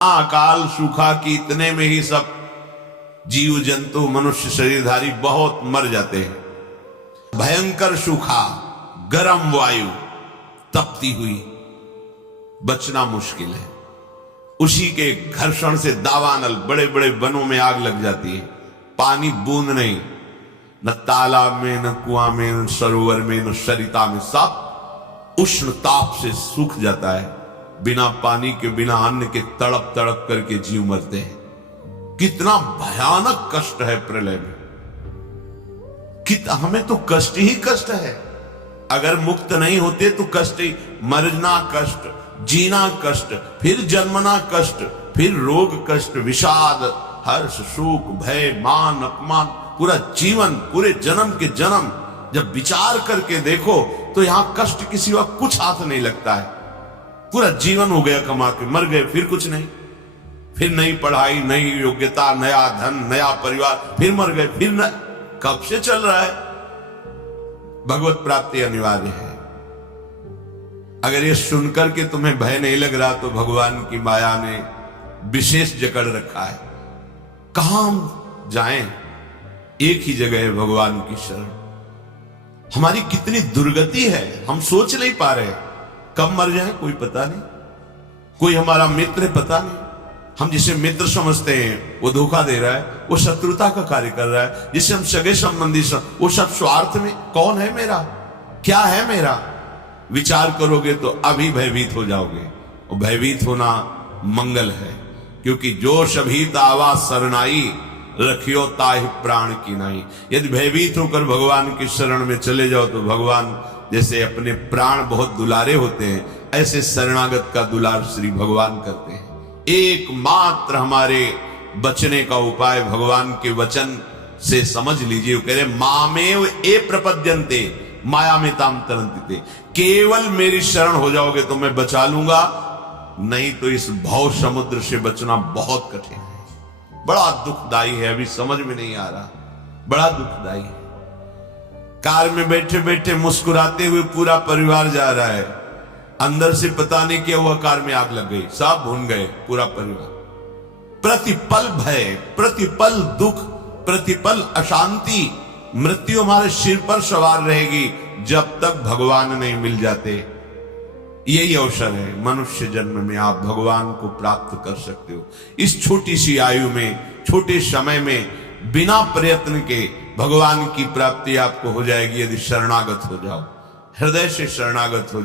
अकाल सूखा कि इतने में ही सब जीव जंतु मनुष्य शरीरधारी बहुत मर जाते हैं। भयंकर सूखा, गर्म वायु तपती हुई, बचना मुश्किल है। उसी के घर्षण से दावानल बड़े बड़े वनों में आग लग जाती है। पानी बूंद नहीं, न तालाब में, न कुआं में, न सरोवर में, न सरिता में, सब उष्ण ताप से सूख जाता है। बिना पानी के, बिना अन्न के तड़प तड़प करके जीव मरते हैं। कितना भयानक कष्ट है प्रलय में। हमें तो कष्ट ही कष्ट है। अगर मुक्त नहीं होते तो कष्ट ही, मरना कष्ट, जीना कष्ट, फिर जन्मना कष्ट, फिर रोग कष्ट, विषाद, हर्ष, शोक, भय, मान, अपमान, पूरा जीवन, पूरे जन्म के जन्म जब विचार करके देखो तो यहां कष्ट के सिवा कुछ हाथ नहीं लगता है। पूरा जीवन हो गया कमा के, मर गए, फिर कुछ नहीं, फिर नई पढ़ाई, नई योग्यता, नया धन, नया परिवार, फिर मर गए, फिर न, कब से चल रहा है। भगवत प्राप्ति अनिवार्य है। अगर ये सुनकर के तुम्हें भय नहीं लग रहा तो भगवान की माया ने विशेष जकड़ रखा है। कहां हम जाएं? एक ही जगह है, भगवान की शरण। हमारी कितनी दुर्गति है, हम सोच नहीं पा रहे। कब मर जाए कोई पता नहीं। कोई हमारा मित्र है, पता नहीं। हम जिसे मित्र समझते हैं वो धोखा दे रहा है, वो शत्रुता का कार्य कर रहा है। जिसे हम सगे संबंधी वो सब स्वार्थ में। कौन है मेरा, क्या है मेरा? विचार करोगे तो अभी भयभीत हो जाओगे। और भयभीत होना मंगल है, क्योंकि जो शभीत आवा शरणाई, रखियो ताहि प्राण की नाई। यदि भयभीत होकर भगवान की शरण में चले जाओ तो भगवान जैसे अपने प्राण बहुत दुलारे होते हैं, ऐसे शरणागत का दुलार श्री भगवान करते हैं। एकमात्र हमारे बचने का उपाय भगवान के वचन से समझ लीजिए। वो कह रहे मामेव ए प्रपद्यन्ते माया में ताम तरन्ति। केवल मेरी शरण हो जाओगे तो मैं बचा लूंगा, नहीं तो इस भव समुद्र से बचना बहुत कठिन है। बड़ा दुखदाई है, अभी समझ में नहीं आ रहा, बड़ा दुखदाई है। कार में बैठे बैठे मुस्कुराते हुए पूरा परिवार जा रहा है, अंदर से पता नहीं क्या हुआ, कार में आग लग गई, सब भून गए पूरा परिवार। प्रतिपल भय, प्रतिपल दुख, प्रतिपल अशांति, मृत्यु हमारे सिर पर सवार रहेगी जब तक भगवान नहीं मिल जाते। यही अवसर है, मनुष्य जन्म में आप भगवान को प्राप्त कर सकते हो। इस छोटी सी आयु में, छोटे समय में, बिना प्रयत्न के भगवान की प्राप्ति आपको हो जाएगी यदि शरणागत हो जाओ, हृदय से शरणागत हो जाओ।